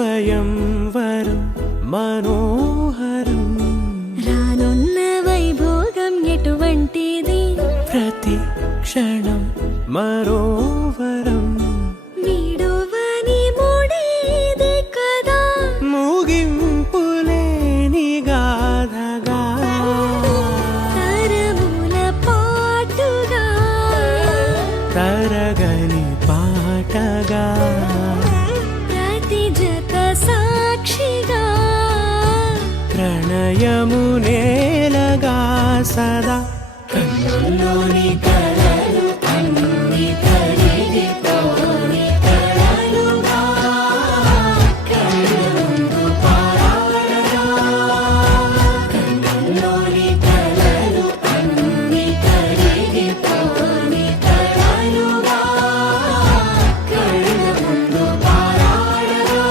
స్వయంవరం మనోహరం రానున్న వైభోగం ఎటువంటిది ప్రతి క్షణం మరోవరం వీడువని మూడేది కదా ముగింపులేని గాథగా తరముల పాటుగా తరగని పాటగా ప్రతి జత సాక్షిగా ప్రణయము నేలగా సదా కన్నుల్లోని కలలు అన్ని కరిగిపోని కలలుగా కళ్ళముందు పారాడగా కన్నుల్లోని కలలు అన్ని కరిగిపోని కలలుగా కళ్ళముందు పారాడగా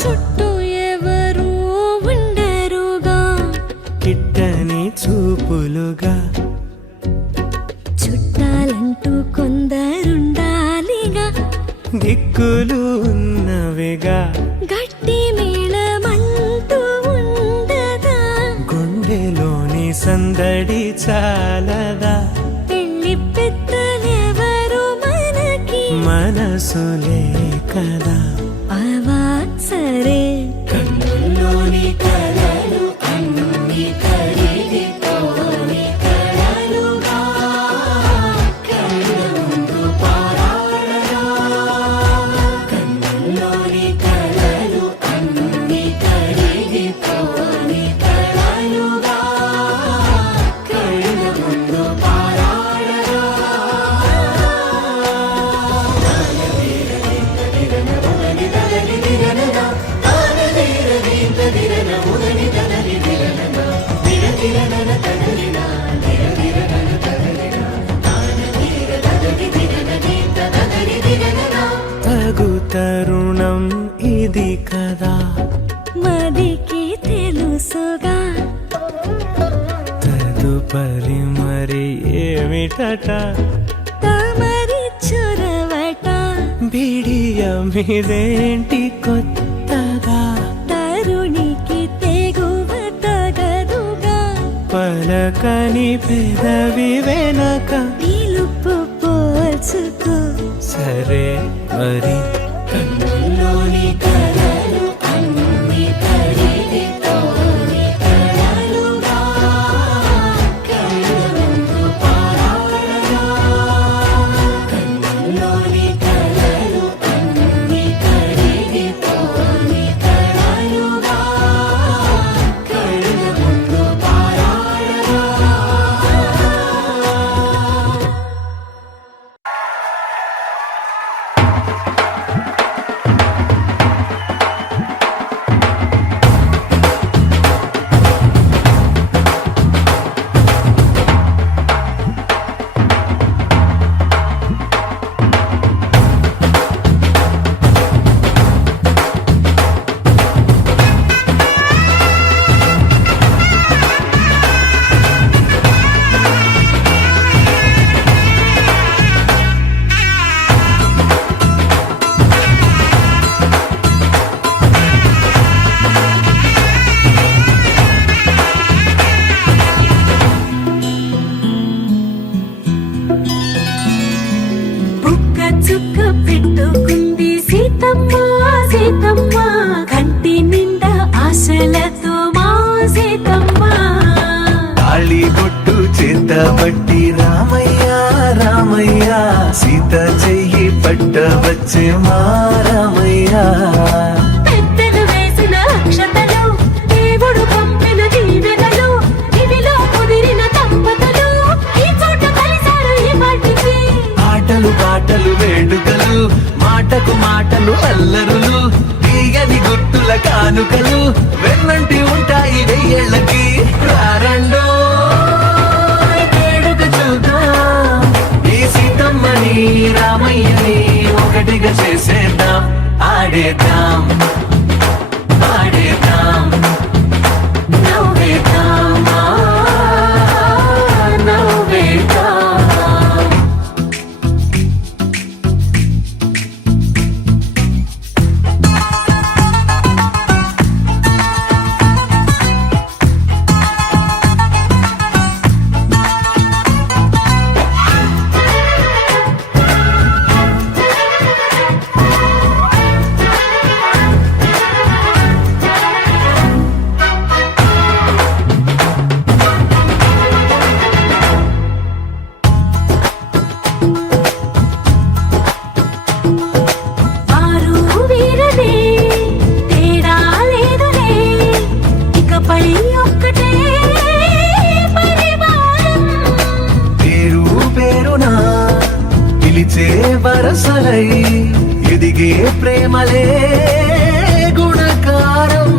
చుట్టూ ఎవరు ఉండరుగా కిట్టని చూపులుగా చుట్టాలంటూ కొందరుండాలిగా దిక్కులు ఉన్నవిగా గట్టి మేళమంటూ ఉండదా గుండెలోని సందడి చాలదా పెళ్లి పెద్దలెవరు మనకి మనసులే కదా అవా సరే కన్నుల్లోని కలలు అన్ని కరిగిపోని కలలుగా కళ్ళముందు పారాడగా కన్నుల్లోని కలలు అన్ని కరిగిపోని కలలుగా కళ్ళముందు పారాడగా ముచ్చట తామరి చొరవట బిడియమిదేంటి కొత్తగా తరుణికి తెగువ తగదుగా పలకని పెదవి వెనక పిలుపు పోల్చుకో సరే మరి కన్నుల్లోని కలలు అన్ని కరిగిపోని కలలుగా కళ్ళ ముందు పారాడగా కన్నుల్లోని కలలు అన్ని కరిగిపోని కలలుగా కళ్ళ ముందు పారాడగా బుక్క చుక్క పెట్టుకుంది సీతమ్మ సీతమ్మ కంటి నిండా ఆశలతో మా సీతమ్మ తాళి బొట్టు చేత పట్టి రామయ్య రామయ్య సీత చెయ్యి పట్ట వచ్చే మా రామయ్య పెద్దలు వేసిన అక్షతలు దేవుడు పంపిన దీవెనలు ఇవిలో కుదిరిన దంపతులు ఈ చోట కలిశారు ఈ పాటికి ఆటలు పాటలు వేడుకలు మాటకు మాటలు అల్లరులు తీయని గుర్తుల కానుకలు వెన్నంటి ఉంటాయి వెయ్యేళ్ళకి రారండో వేడుక చూద్దాం ఈ సీతమ్మని రామయ్యని ఒకటిగా చేసేద్దాం ఆడేద్దాం ఆడేద్దాం నవ్వేద్దాం నవ్వేద్దాం ఆరు వీరనే తేడా లేదులే ఇకపై ఒక్కటే పరివారం పేరు పేరునా పిలిచే వరసలై ఎదిగే ప్రేమలే గుణకారం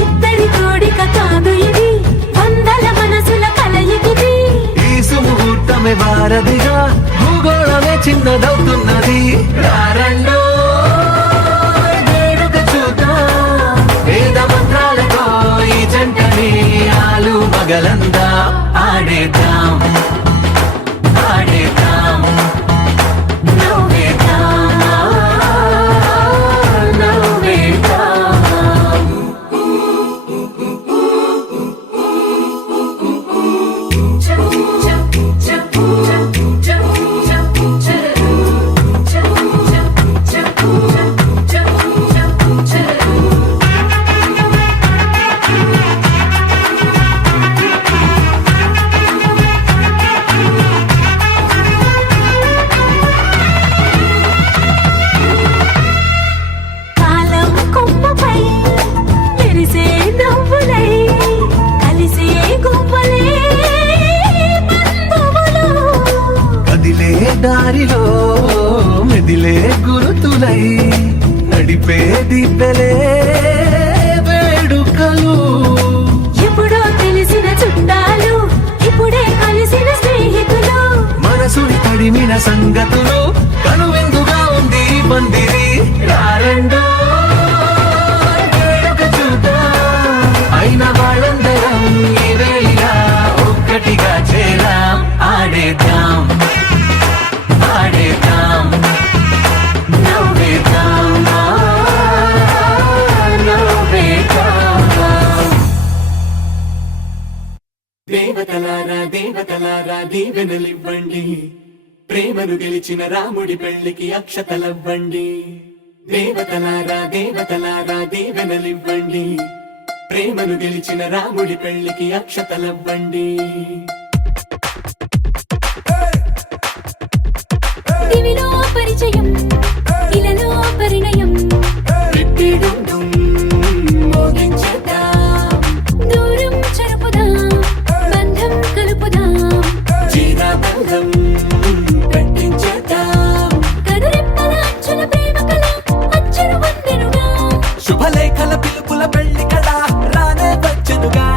ఇద్దరి కోడిక కాదు ఇది వందల మనసుల కలయికిది ఈ సుముహూర్తమే వారధిగా భూగోళమే చిన్నదవుతున్నది రారండో వేడుక చూద్దాం వేద మంత్రాలతో ఈ జంటని ఆలు మగలందా ఆడేద్దాం ఆడేద్దాం నవ్వేద్దాం నవ్వేద్దాం కాలం కొమ్మపై మెరిసే నవ్వులై కలిసే గువ్వలే బంధువులు కదిలే దారిలో మెదిలే గురుతులై నడిపే దిబ్బెలే వేడుకలు ఎప్పుడో తెలిసిన చుట్టాలు ఇప్పుడే కలిసిన స్నేహితులు మనసుని తడిమిన సంగతులు కనువిందుగా ఉంది ఈ పందిరి రారండో వేడుక చూద్దాం అయిన వాళ్ళందరం ఈ వేళ ఒక్కటిగా చేరాం ఆడేద్దాం దేవతలారా దీవెనలివ్వండి, ప్రేమను గెలిచిన రాముడి పెళ్లికి అక్షతలవ్వండి. దేవతలారా దీవెనలివ్వండి, ప్రేమను గెలిచిన రాముడి పెళ్లికి అక్షతలవ్వండి. దివిలో పరిచయం, ఇలలో పరిణయం, రిట్టిడుండుం మోగించేద్దాం, దూరం చెరుపుదాం, బంధం కలుపుదాం, జీరాబంధం పెట్టించేద్దాం. కనురెప్పల అచ్చుల ప్రేమ కళ అచ్చరు వందెనుగా, శుభలేఖల పిలుపుల పెళ్లి కళ రానే వచ్చెనుగా.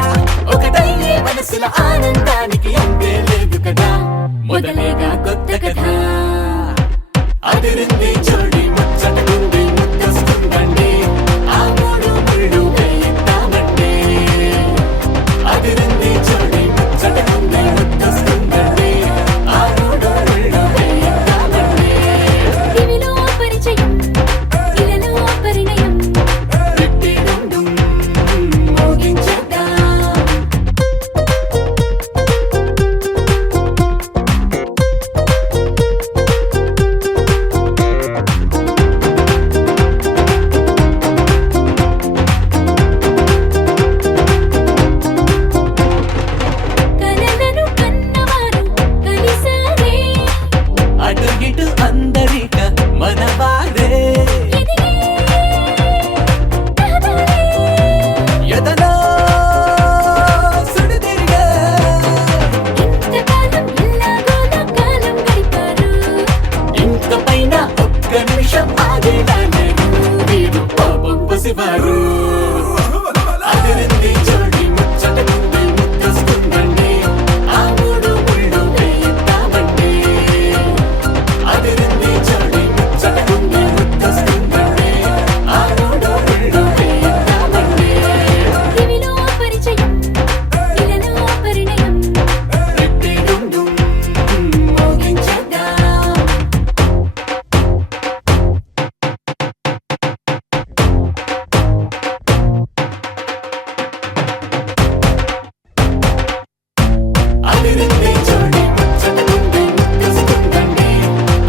ఒకటయ్యే మనసుల ఆనందానికి అంతే లేదు కదా, మొదలేగా కొత్త కథ. అదిరింది జోడి ముచ్చటకుంది ముద్దొస్తుందండి, ఆ మూడు ముళ్ళు వేయిద్దామండి. అదిరింది జోడి ముచ్చటకుంది ముద్దొస్తుందండి, ఆ మూడు ముళ్ళు వేయిద్దామండి. దివిలో పరిచయం, ఇలలో పరిణయం, రిట్టిడుండుం మోగించేద్దాం. కలలను కన్నవారు కలిసారే, అటు ఇటు అందరిక మనవారే, ఎదిగే రహదారే, ఎదలో సుడిదిరిగే. ఇంతకాలం ఎల్లాగోలా కాలం గడిపారు, ఇంక పైన ఒక్క నిమిషం ఆగేలా లేదు, వీడు పాపం పసివారు. అదిరింది జోడి ముచ్చటకుంది ముద్దొస్తుందండి, ఆ మూడు ముళ్ళు వేయిద్దామండి. అదిరింది జోడి ముచ్చటకుంది ముద్దొస్తుందండి, ఆ మూడు ముళ్ళు వేయిద్దామండి. దివిలో పరిచయం, ఇలలో పరిణయం, రిట్టిడుండుం మోగించేద్దాం. అదిరింది జోడి ముచ్చటకుంది ముద్దొస్తుందండి,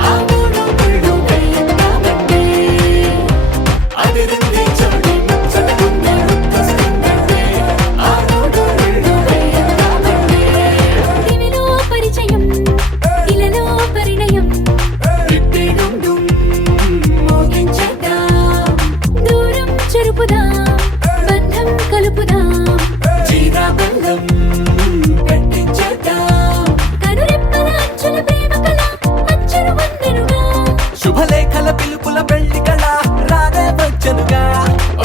ఆ మూడు ముళ్ళు వేయిద్దామండి. అదిరింది జోడి ముచ్చటకుంది ముద్దొస్తుందండి, ఆ మూడు ముళ్ళు వేయిద్దామండి. దివిలో పరిచయం, ఇలలో పరిణయం, రిట్టిడుండుం మోగించేద్దాం. దూరం చెరుపుదాం, బంధం కలుపుదాం, జీరాబంధం పెట్టించేద్దాం. కనురెప్పల అచ్చుల ప్రేమ కళ అచ్చరు వందెనుగా, శుభలేఖల పిలుపుల పెళ్లి కళ రానే వచ్చెనుగా.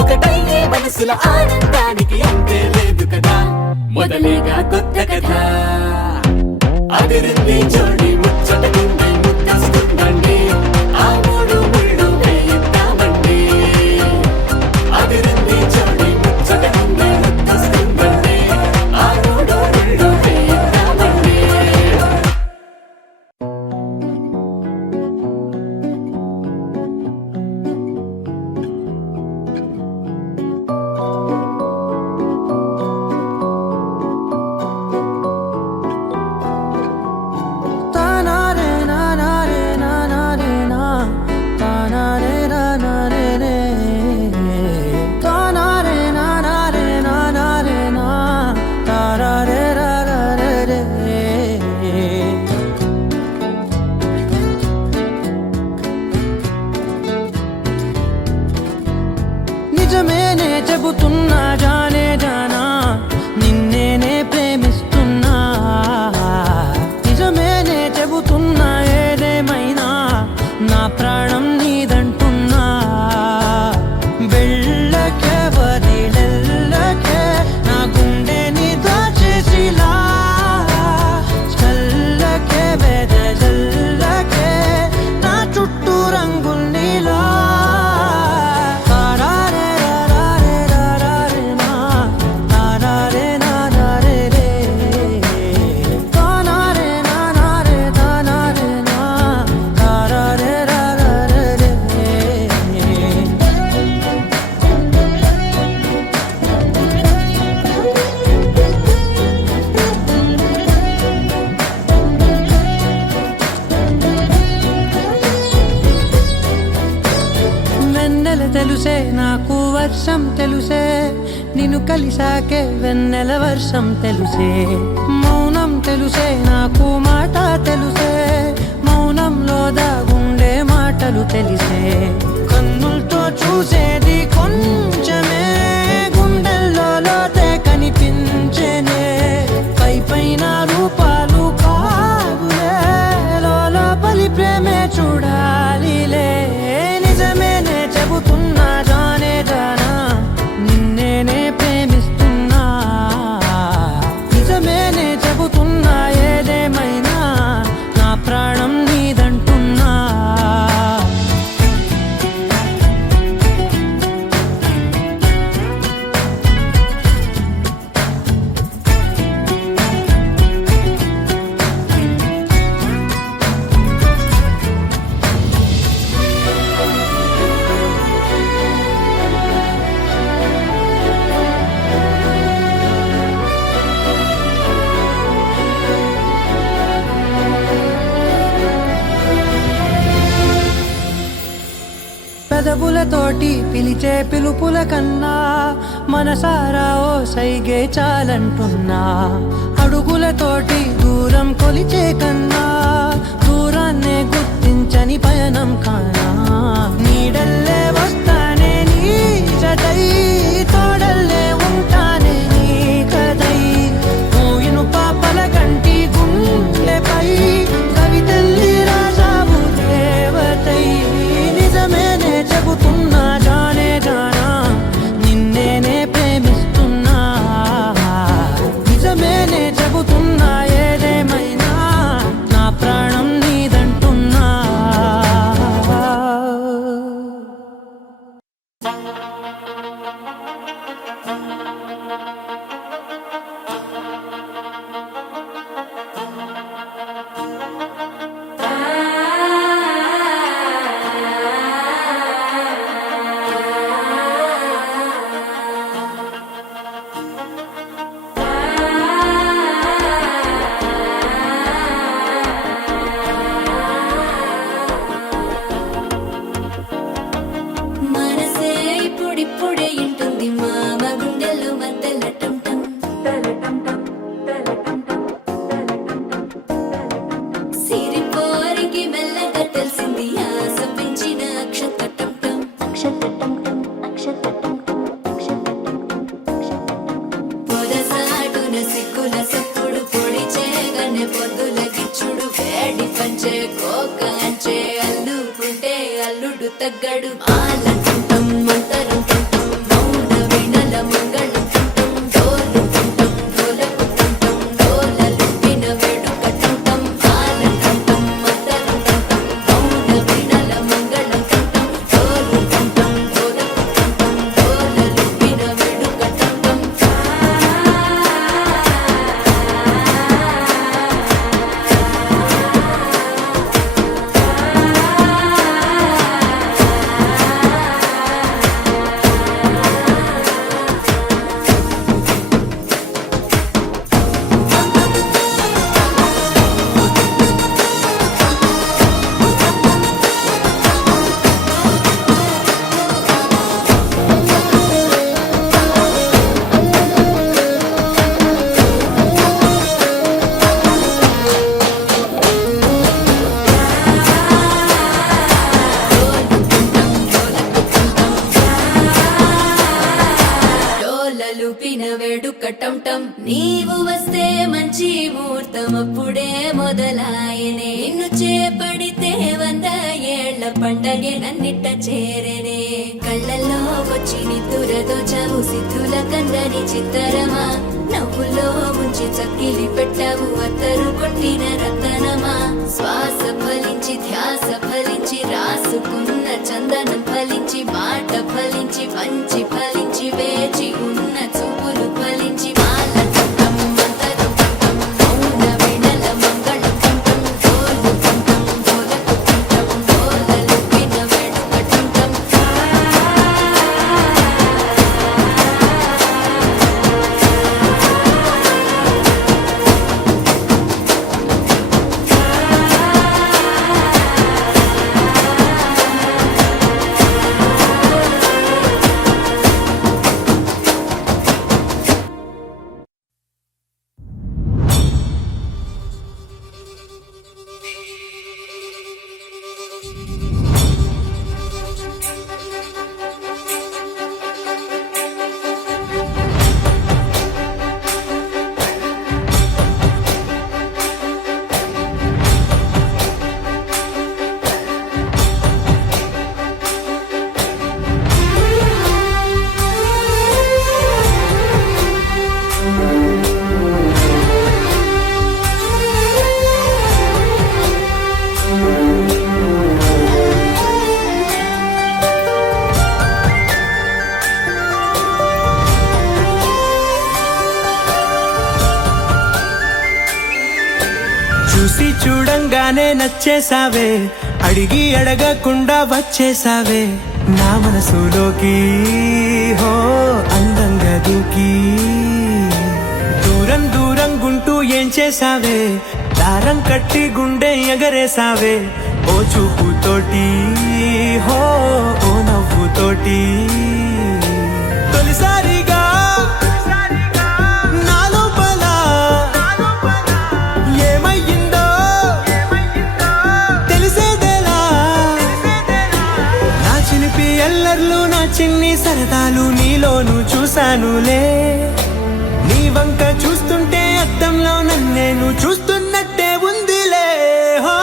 ఒకటయ్యే మనసుల ఆనందానికి అంతే లేదు కదా, మొదలేగా కొత్త కథ. అదిరింది జోడి ముచ్చటకుంది ముద్దొస్తుందండి, ఆ మూడు ముళ్ళు వేయిద్దామండి. అదిరింది జోడి ముచ్చటకుంది ముద్దొస్తుందండి, ఆ మూడు ముళ్ళు వేయిద్దామండి. తా తెలుసే నాకు వర్షం తెలుసే నిన్ను కలిసాకే వెన్నెల వర్షం తెలుసే మౌనం తెలుసే నాకు మాట తెలుసే మౌనంలో దాగుండే మాటలు తెలిసే కన్నులతో చూసేది కొంచెమే గుండెల్లో లోతే కనిపించేనే పై పైన రూపాలు కాదులే లోపలి ప్రేమే చూడాలిలే నిజమేనే చెబుతున్నా జానే జానా నిన్నేనే ప్రేమిస్తున్నా నిజమేనే చెబుతున్నా ఏదేమైనా నా ప్రాణం నీదంటున్నా పెదవులతోటి పిలిచే పిలుపుల కన్నా మనసారా ఓ సైగే చాలంటున్నా అడుగులతోటి దూరం కొలిచే కన్నా దూరాన్నే గుర్తించని పయనం కానా నీడల్లే వస్తానే నీ జతై తోడల్లే ఉంటానే నీ కదై మూయిను పాపల కంటి గుండెపై కవితల్లి రాజావు దేవతై నిజమేనే చెబుతున్నా జానే జానా నిన్నేనే ప్రేమిస్తున్నా నిజమేనే చెబుతున్నా ఏదేమైనా నా ప్రాణం నీదంటున్నా మనసే ఇప్పుడిప్పుడే ఇంటుంది మామ గుండెల్లో మధ్యల టంటం సిరిపోరికి మెల్లగా తెలిసింది ఆశ పెంచిన పొదసాటున సిక్కుల సప్పుడు పొడి చేయగానే పొద్దుల గిచ్చుడు వేడి పంచే కోక అంచే అల్లుకుంటే అల్లుడు తగ్గడు ఆలంటుంటం మంతరం టుంటం మౌన వినల మంగళం టుంటం డోలు టుంటం డోలకు టుంటం డోలలు విన వేడుక టుంటం ఆలంటుంటం మంతరం టుంటం మౌన వినల మంగళం టుంటం డోలు టుంటం డోలకు టుంటం డోలలు విన వేడుక టుంటం డోలలుపిన వేడుక టంటం నీవు వస్తే మంచి ముహూర్తం అప్పుడే మొదలాయనే నిన్ను చేపడితే 100 ఏళ్ల పండగే నన్నిట్ట చేరనే కళ్ళల్లో వచ్చి నిద్దురదో చావు సిద్ధుల కందని చిత్తరమా నవ్వులో ముంచి చక్కిలి పెట్టావు అత్తరు కొట్టిన రతనమా శ్వాస ఫలించి ధ్యాస ఫలించి రాసుకున్న చందనం ఫలించి మాట ఫలించి మంచి ఫలించి వేచి ఉన్న చూపులు ఫలించి మాల టుంటం మంతరం టుంటం మౌన వినల మంగళం టుంటం డోలు టుంటం డోలకు టుంటం డోలలు విన వేడుక టుంటం చూసి చూడంగానే నచ్చేసావే, అడిగి అడగకుండా వచ్చేసావే నా మనసులోకి. హో అందంగా దూకి దూరం దూరం గుంటూ ఏం చేసావే, దారం కట్టి గుండె ఎగరేసావే ఓ చూపుతోటి. హో ఓ నవ్వుతోటి తొలిసారిగా నా లోపల ఏమయ్యిందో తెలిసేదేలా. నా చిలిపి ఎల్లర్లు నా చిన్ని సరదాలు నీలోను చూశానులే. నీ వంక చూస్తుంటే అద్దంలో నన్నేను చూస్తున్నట్టే ఉందిలే. హో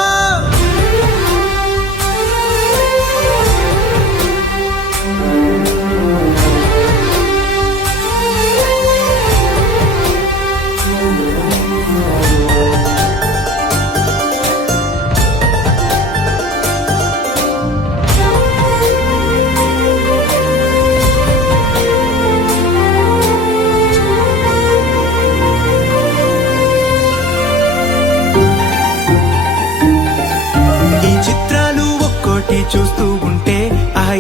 చూస్తూ ఉంటే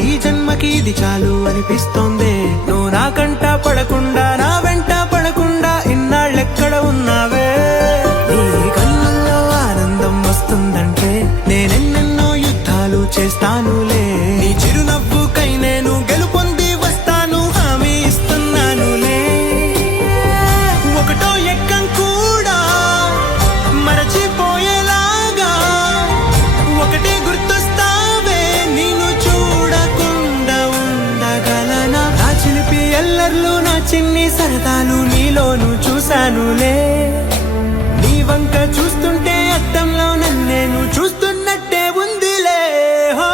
ఈ జన్మకి ఇది చాలు అనిపిస్తోంది. నువ్వు నా కంట పడకుండా నా వెంట పడకుండా ఇన్నాళ్ళెక్కడ ఉన్నావే. నీ కళ్ళల్లో ఆనందం వస్తుందంటే నేనెన్నెన్నో యుద్ధాలు చేస్తానులే. నీ చిరునవ్వుకై నేను గెలుపొంది వస్తాను హామీ ఇస్తున్నానులే. ఒకటో ఎక్కం కూడా మరచిపోయేలాగా ఒకటే గుర్తొస్తా. ఎల్లర్లు నా చిన్ని సరదాలు నీలోను చూశానులే. నీ వంక చూస్తుంటే అద్దంలో నన్నేను చూస్తున్నట్టే ఉందిలే. హో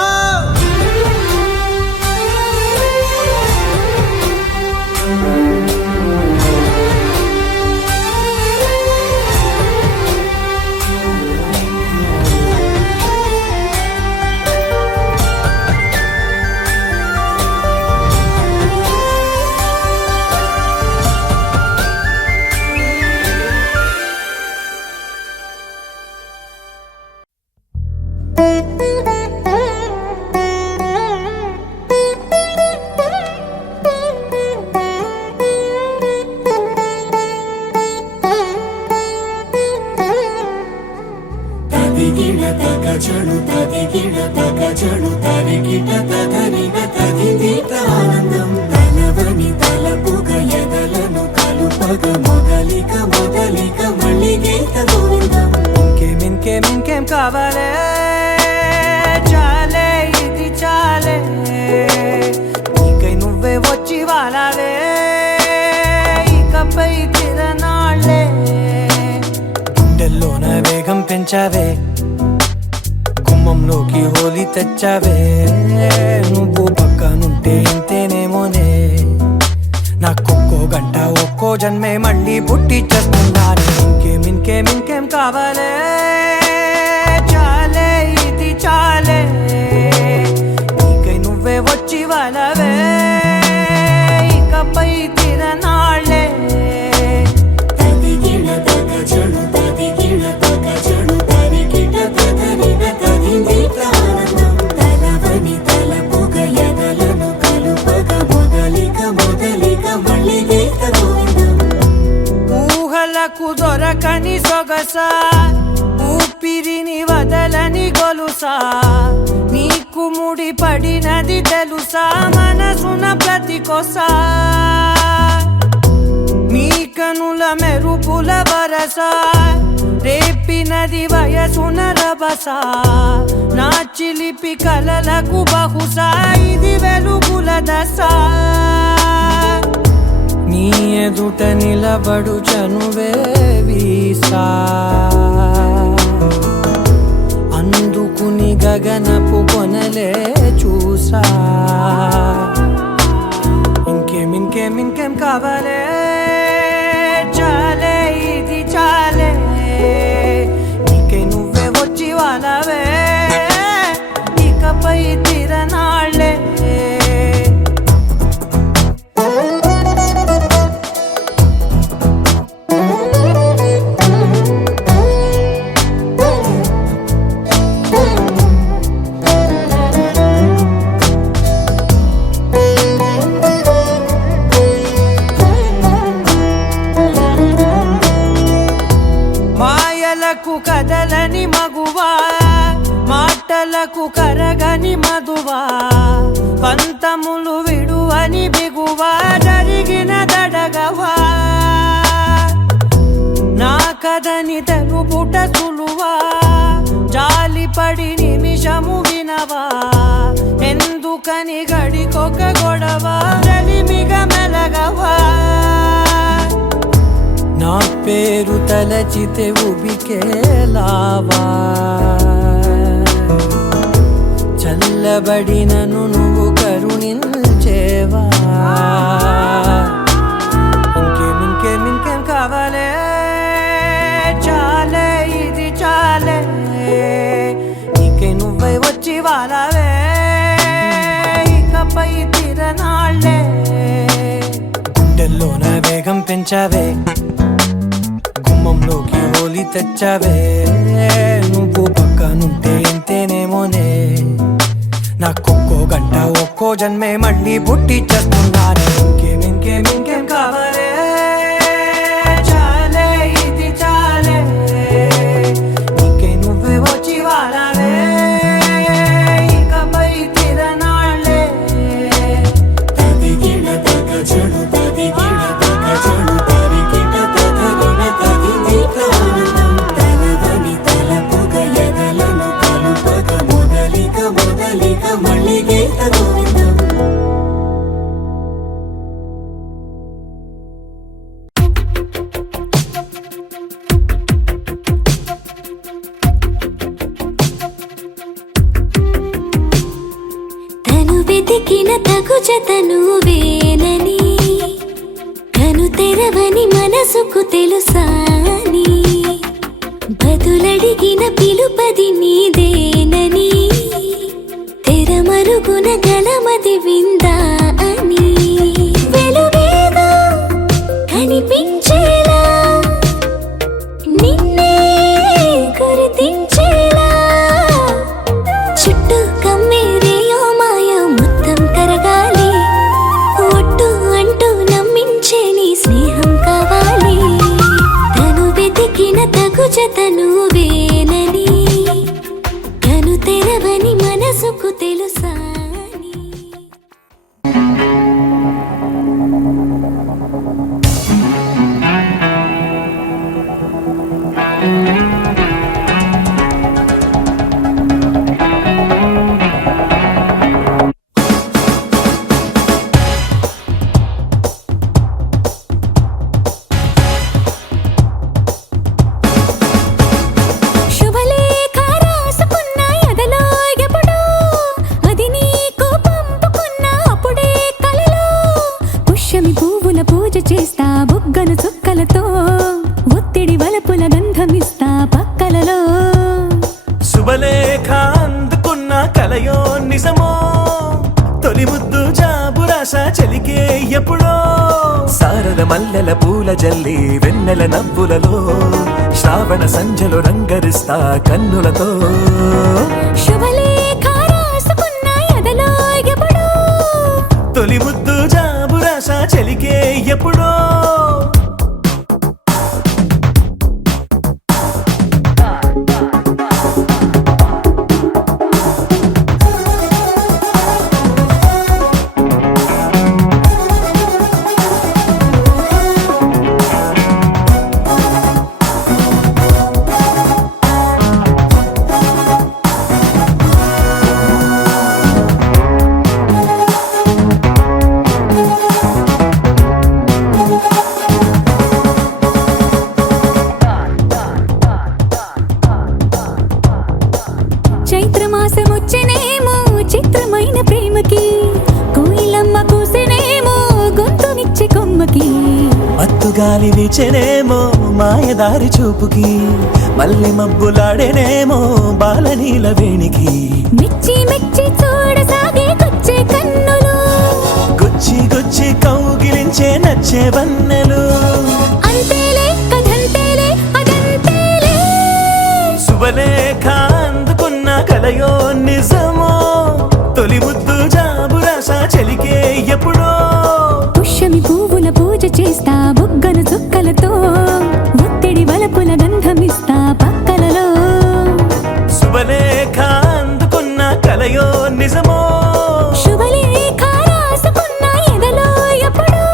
ఇంకేం కావాలే, చాలే ఇది చాలే. నీకై నువ్వే వచ్చి వాలాలే, ఇకపై తిరనాళ్ళే. గుండెల్లోన వేగం పెంచావే, గుమ్మంలోకి హోలీ తెచ్చావే. నువ్వు పక్కనుంటే ఇంతేనేమోనే, నాకొక్కో గంట ఒక్కో జన్మే మళ్ళీ పుట్టి చేస్తున్నాను. ఇంకేం కావాలే, చాలే ఇది చాలే. నీకై నువ్వే వచ్చి వాలవే, ఇకపై తిరనాళ్ళే. ఊహలకు దొరకని సొగసా, ఊపిరిని వదలని గొలుసా. నీకు ముడి పడినది తెలుసా, మనసున ప్రతి కొసా. నీ కనుల మెరుపుల వరస, రేపినది వయసున రభస. నా చిలిపి మంది కలలకు బహుశా ఇది వెలుగుల దశ నీ ఎదుట నిలబడు చనువే వీసా అందుకుని గగనపు కొనలే చూసా ఇంకేం కావాలే చాలే ఇది చాలే నీకే నువ్వే వచ్చి వాళ్ళవే ఇకపై తిరనాళ్ళే కదలని మగువా మాటలకు కరగని మధువా పంతములు విడువని బిగువా జరిగిన దడగవా నా కదని తెలుపుట సులువా జాలిపడి నిమిషము వినవా ఎందుకని గడికొక గొడవ రలిమిగ మెలగవా నా పేరు తలచితే ఉబికేలావా చల్లబడినను నువ్వు కరుణించేవా ఇంకేం కావాలే చాలే ఇది చాలే నీకే నువ్వై వచ్చి వాళ్ళవే ఇకపై తిరనాళ్ళే గుండెల్లోన వేగం పెంచావే గుమ్మంలోకి హోలీ తెచ్చావే నువ్వు పక్కనుంటే ఎంతేనేమోనే నాకొక్కో గంట ఒక్కో జన్మే మళ్ళీ పుట్టి చేస్తున్నానే ఇంకేం కావాలే చాలే ఇది చాలే నీకే నువ్వే వచ్చి వాళ్ళవే ఇకపై తిరనాళ్ళే తదిగిన తగ చెడు తదిగిన తగ చెడు తరిగిన తదగిన తదిగిక ఆనందం తలవని తలపుగ ఎదలను కలుపగ మొదలిక మళ్ళీ గీత గోవిందం తను వెతికిన తగు జతను వేనని కను తెరవని మనసుకు తెలుసాని బదులడిగిన పిలుపది నీదేనని తెరమరుగున గలమది విందా అని వెలుగేదో కనిపించేలా నిన్నే గుర్తించేలా చుట్టూ కమ్మేరేయో మాయ మొత్తం కరగాలి ఒట్టు అంటూ నమ్మించే నీ స్నేహం కావాలి తను వెతికిన తగు జతను వేనని కను తెరవని మనసుకు తెలుసా శుభలేఖ రాసుకున్న ఎదలో ఎప్పుడో అది నీకు పంపుకున్న అప్పుడే కలలో పుష్యమి పువ్వుల పూజ చేస్తా బుగ్గను చుక్కలతో ఒత్తిడి వలపుల గంధమిస్తా పక్కలలో శుభలేఖ అందుకున్న కలయో నిజమో తొలి ముద్దు జాబురాస చలికే ఎప్పుడో సారద మల్లెల పూల జల్లి వెన్నెల నవ్వులలో శ్రావణ సంధ్యలో రంగరిస్తా కన్నులతో శుభలేఖ రాసుకున్న ఎదలో ఎప్పుడో తొలి ముద్దు జాబురాస చలికే ఎప్పుడో వచ్చేనేమో చిత్రమైన ప్రేమకి, కోయిలమ్మ కూసేనేమో గొంతునిచ్చే కొమ్మకి. మత్తుగాలి వీచెనేమో మాయదారి చూపుకి, మల్లె మబ్బులాడేనేమో బాలనీల వేణికి. మెచ్చి మెచ్చి చూడసాగే కొచ్చే కన్నులు, గుచ్చి గుచ్చి కౌగిలించే నచ్చే వన్నెలు. అంతేలే కథంతేలే అదంతేలే. శుభలేఖ అందుకున్న కలయో నిజమో, తొలి ముద్దు జాబురాశ చెలికే ఎప్పుడో. పుష్యమి పువ్వుల పూజ చేస్తా బుగ్గను చుక్కలతో, ఒత్తిడి వలపుల గంధమిస్తా పక్కలలో. శుభలేఖ అందుకున్న కలయో నిజమో, శుభలేఖ రాసుకున్న ఎదలో ఎప్పుడో.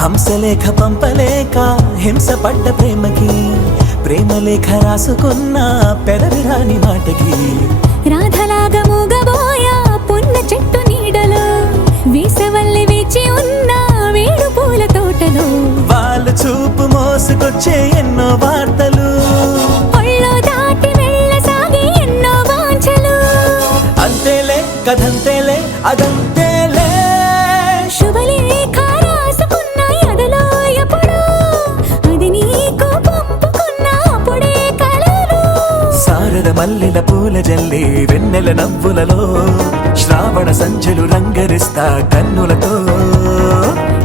హంసలేఖ పంపలేక హింస పడ్డ ప్రేమకి, ప్రేమలేఖ రాసుకున్న పెదవిరాని మాటకి. రాధలాగా మూగబోయా పొన్న చెట్టు నీడలో, వేసవల్లి వేచి ఉన్న వేడు పూల తోటలో. వాళ్ళు చూపు మోసుకొచ్చే ఎన్నో వార్తలు, ఒళ్ళో దాటి వెళ్ళసాగే ఎన్నో వాంఛలు. అంతేలే కథంతేలే అదంతేలే. శుభలేఖ రాసుకున్న ఎదలో ఎప్పుడో, అది నీకు పంపుకున్న అప్పుడే కలలు. శారద మల్లెల పూల జల్లి వెన్నెల నవ్వులలో, శ్రావణ సంధ్యలు రంగరిస్తా కన్నులతో.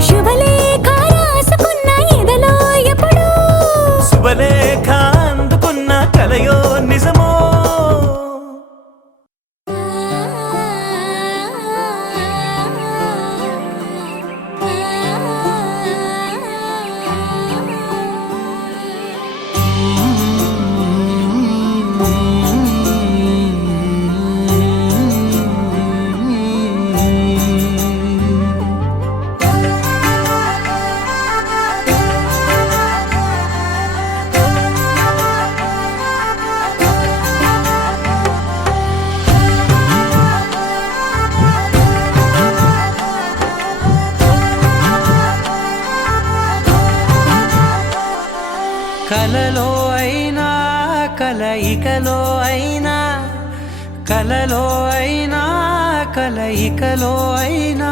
శుభలేఖ రాసుకున్న ఎదలో ఎప్పుడో, శుభలేఖ అందుకున్న కలయో నిజమో. కలలో అయినా కలయికలో అయినా, కలలో అయినా కలయికలో అయినా,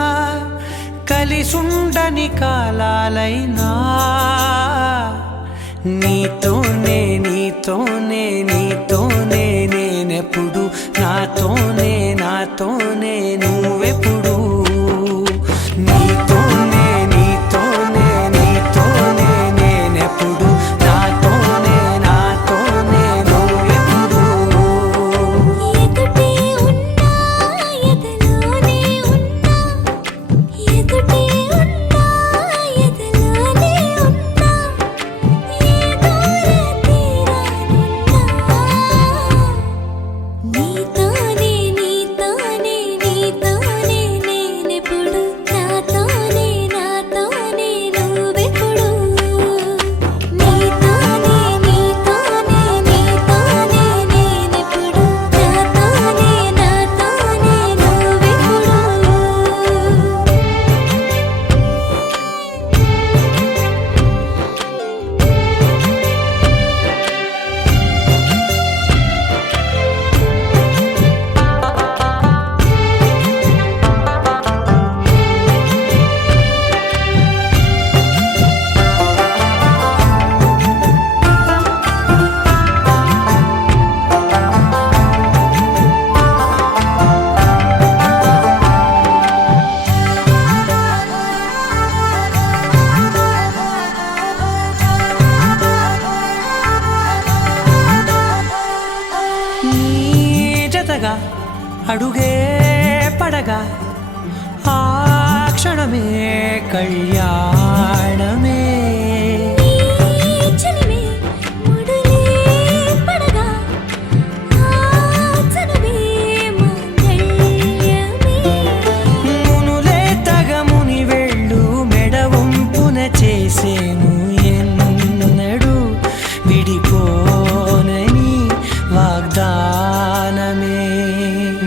కలిసుండని కాలాలైనా, నీతోనే నీతోనే నీతోనే నేనెప్పుడు, నాతోనే నాతోనే నువ్వెప్పుడు. నీతోనే నీతోనే నీతోనే నేనెప్పుడు, నాతోనే నాతోనే నువ్వెప్పుడు. ఎదుటే ఉన్నా ఎదలోనే ఉన్నా, ఎదుటే ఉన్నా ఎదలోనే ఉన్నా, ఏ దూర తీరానున్నా, నీతోనే నీతోనే అడుగే పడగా ఆ క్షణమే కళ్యాణమే చెలిమే ముడులే పడగా ఆ చనువే మంగళమే మునులే తగముని వెళ్ళు మెడవంపున చేసేను ఎన్నడు విడిపోనని వాగ్దానమే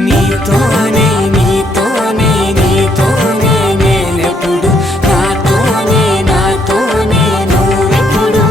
నీతోనే నీతోనే నీతోనే నేనెప్పుడు నాతోనే నాతోనే నువ్వెప్పుడు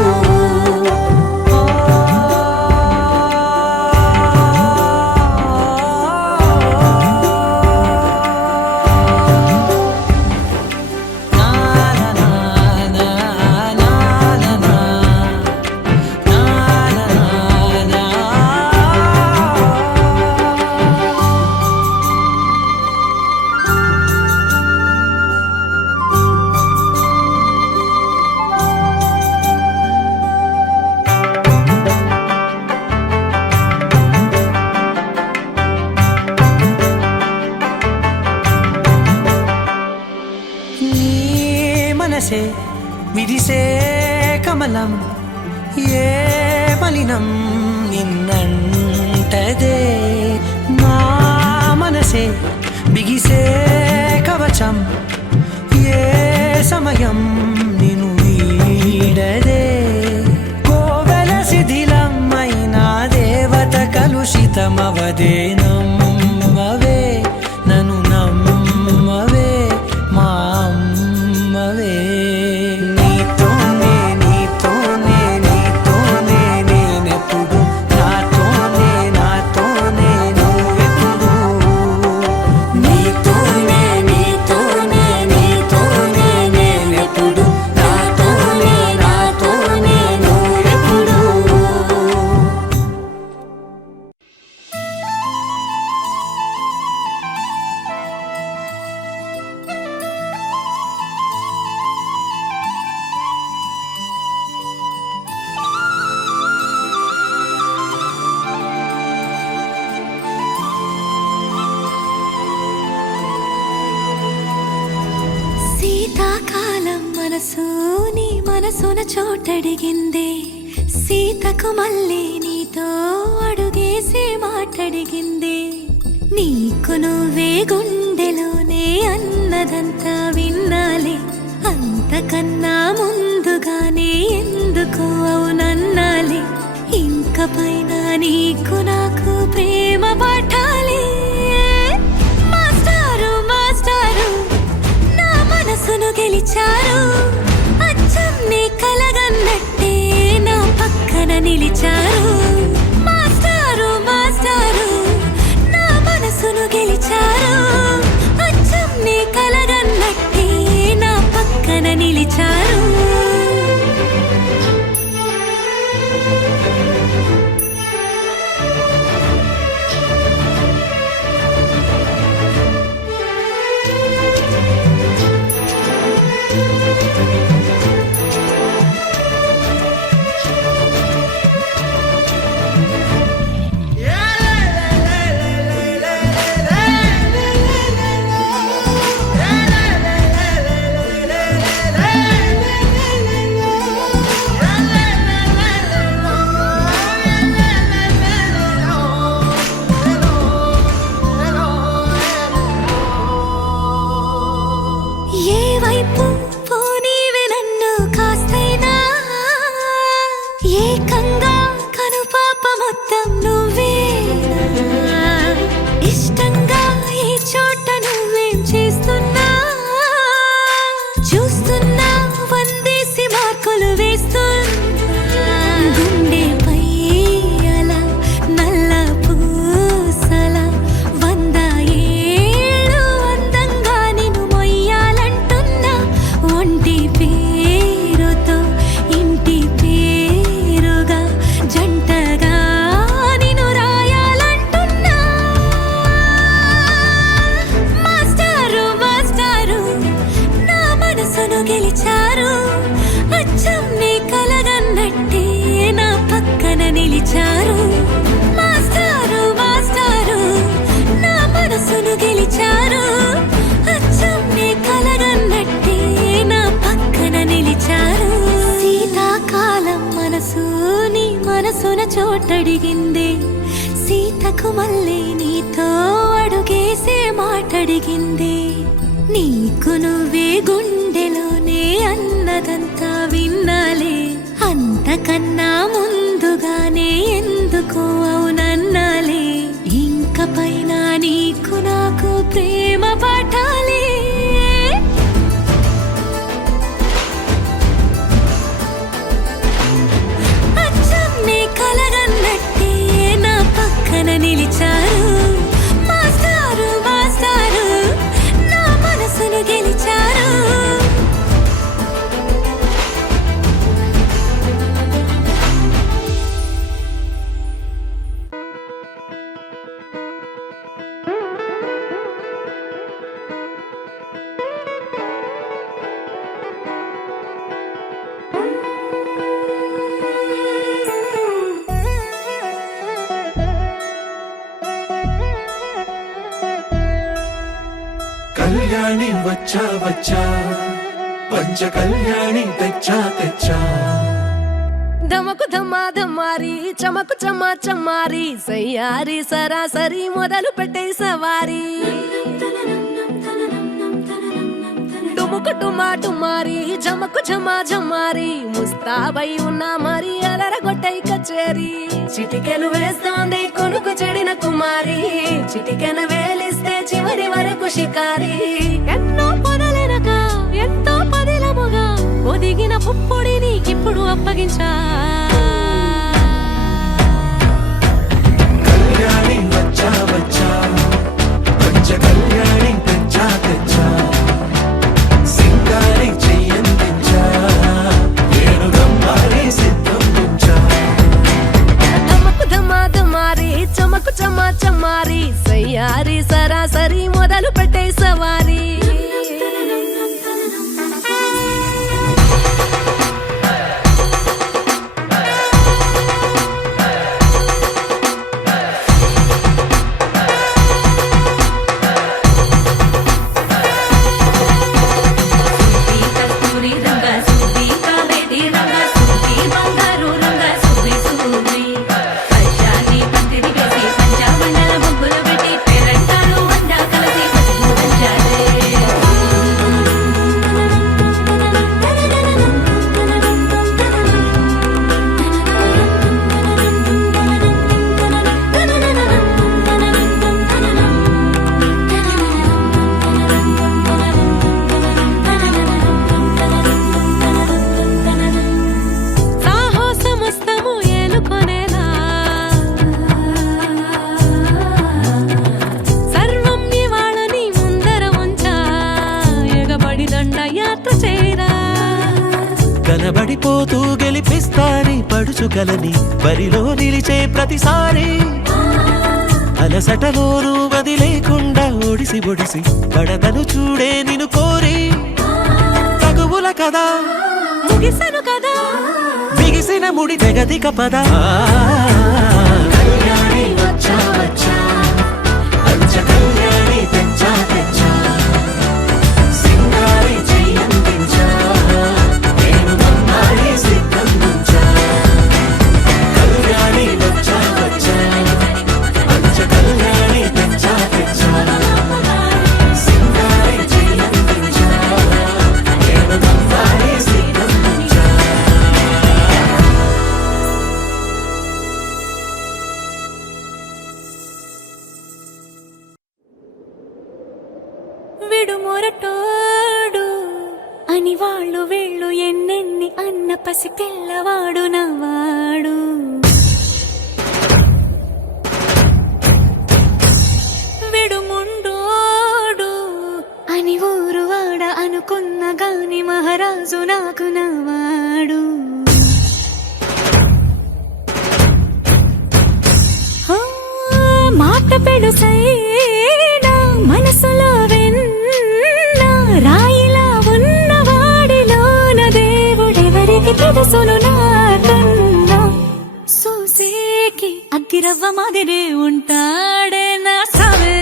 నీ మనసే విరిసే కమలం ఏ మలినం నిన్నంటదే నా మనసే బిగిసే కవచం ఏ సమయం నిన్ను వీడదే కోవెల శిథిలమైన దేవత కలుషితమవదే నమ్మవే నన్ను నమ్మవే మా అమ్మవే నీతోనే నీతోనే నీతోనే నేనెప్పుడు నాతోనే నాతోనే నువ్వెప్పుడు నీతోనే నీతోనే నీతోనే నేనెప్పుడు నాతోనే నాతోనే నువ్వెప్పుడు శీతాకాలం మనసు నీ మనసున చోటడిగిందే సీతకు మళ్ళీ నీతో అడుగేసి మాటడిగిందే నీకు నువ్వే గుండెలోనే అన్నదంతా విన్నాలే అంతకన్నా ముందుగానే ఎందుకు అవునన్నాలే ఇంక పైన నీకు నాకు ప్రేమ పాఠాలే మాస్టారు మాస్టారు నా మనసును గెలిచారు అచ్చం నీ కలగన్నట్టే నా పక్కన నిలిచారు మాస్టారు మాస్టారు నా మనసును గెలిచారు అచ్చం నీ కలగన్నట్టే నా పక్కన నిలిచారు ఏ వైపు పోనీవి నన్ను కాస్తైనా ఏకంగా కనుపాప మొత్తం నువ్వే ఇష్టంగా ఏ చోట నువ్వేం చేస్తున్నా చూస్తున్నా వందేసి మార్కులు వేస్తున్నా గుండెపై అలా నల్ల పూసల 100 ఏళ్ళు అందంగా నిన్ను మొయ్యాలంటున్నా ఒంటి పేరుతో ఇంటి పేరుగా జంటగా నిన్ను రాయాలంటున్నా మాస్టారు మాస్టారు నా మనసును గెలిచారు అచ్చం నీ కలగన్నట్టే నా పక్కన నిలిచారు మాస్టారు మాస్టారు నా కడిగింది నీకు నువ్వే గుండెలోనే అన్నదంతా విన్నాలే అంతకన్నా ముందుగానే ఎందుకు అవునన్నాలే ఇంక పైన నీకు నాకు ప్రేమ పాఠాలే అచ్చం నీ కలగన్నట్టే నా పక్కన నిలిచారు మాస్టారు మాస్టారు నా మనసును గెలిచారు కళ్యాణి వచ్చా వచ్చా పంచ కళ్యాణి తెచ్చా తెచ్చా ధమకు ధమా ధమారి చమకు చమా చమారి సయ్యారి సరాసరి మొదలు పెట్టే సవారి డుముకు టుమా టుమారి జమకు ఝమా ఝమారి ముస్తాబై ఉన్నా మరి అలరగొట్టై కచేరి చిటికెను వేస్తోంది కొనుకు చెడిన కుమారి చిటికెను వేలిస్తే చివరి వరకు షికారి ఎన్నో పొదలెనక ఎంతో పదిలముగా ఒదిగిన పుప్పొడి నీకిప్పుడు అప్పగించా కళ్యాణి వచ్చా వచ్చా పంచ కళ్యాణి తెచ్చా తెచ్చా సింగారి చెయ్యందించా ఏనుగమ్మారి సిద్ధం ఉంచా ధమకు ధమా ధమారి చమకు చమా చమారి సయ్యారి సరాసరి మొదలు పెట్టే సవారి కస్తూరి రంగ సుబ్బి కావేటి రంగ సుబ్బి బంగారు రంగ సుబ్బి సుబ్బి పంచాని పందిరి వేసి పంచామండల ముగ్గులు పెట్టి పేరంటాలు అండా కలిసి పసుపు పంచాలే సాహసమస్తము ఏలుకొనేలా సర్వం ఇవాళని ముందర ఉంచా ఎగబడి దండయాత్ర చేయరా కనబడిపోతూ గెలిపిస్తాని పడుచుకలని బరిలో నిలిచే ప్రతిసారి అలసటలోనూ వదిలేకుండా ఒడిసి ఒడిసి పడదను చూడే నిన్ను కోరి తగువుల కదా ముగిసెను కదా బిగిసిన ముడి తెగదిక పద కళ్యాణి వచ్చా వచ్చా పంచ కళ్యాణి తెచ్చా తెచ్చా సింగారి చెయ్యందించా ఏనుగమ్మారి సిద్ధం ఉంచా కళ్యాణి వచ్చా వచ్చా పంచ కళ్యాణి తెచ్చా తెచ్చా సింగారి చెయ్యందించా ఏనుగమ్మారి సిద్ధం ఉంచా విడుమొరటోడు అని వాళ్ళు వీళ్ళు ఎన్నెన్ని అన్న పసి పిల్లవాడు నవ్వాడు విడుముండోడు అని ఊరు వాడ అనుకున్న గాని మహారాజు నాకు నవ్వాడు ఆ, మాట పెడుసైనా మనసులో వెన్న రాయిలా ఉన్నవాడిలోన దేవుడెవరికి తెలుసును నాకన్నా చూసేకి అగ్గిరవ్వ మాదిరే ఉంటాడే నా సవే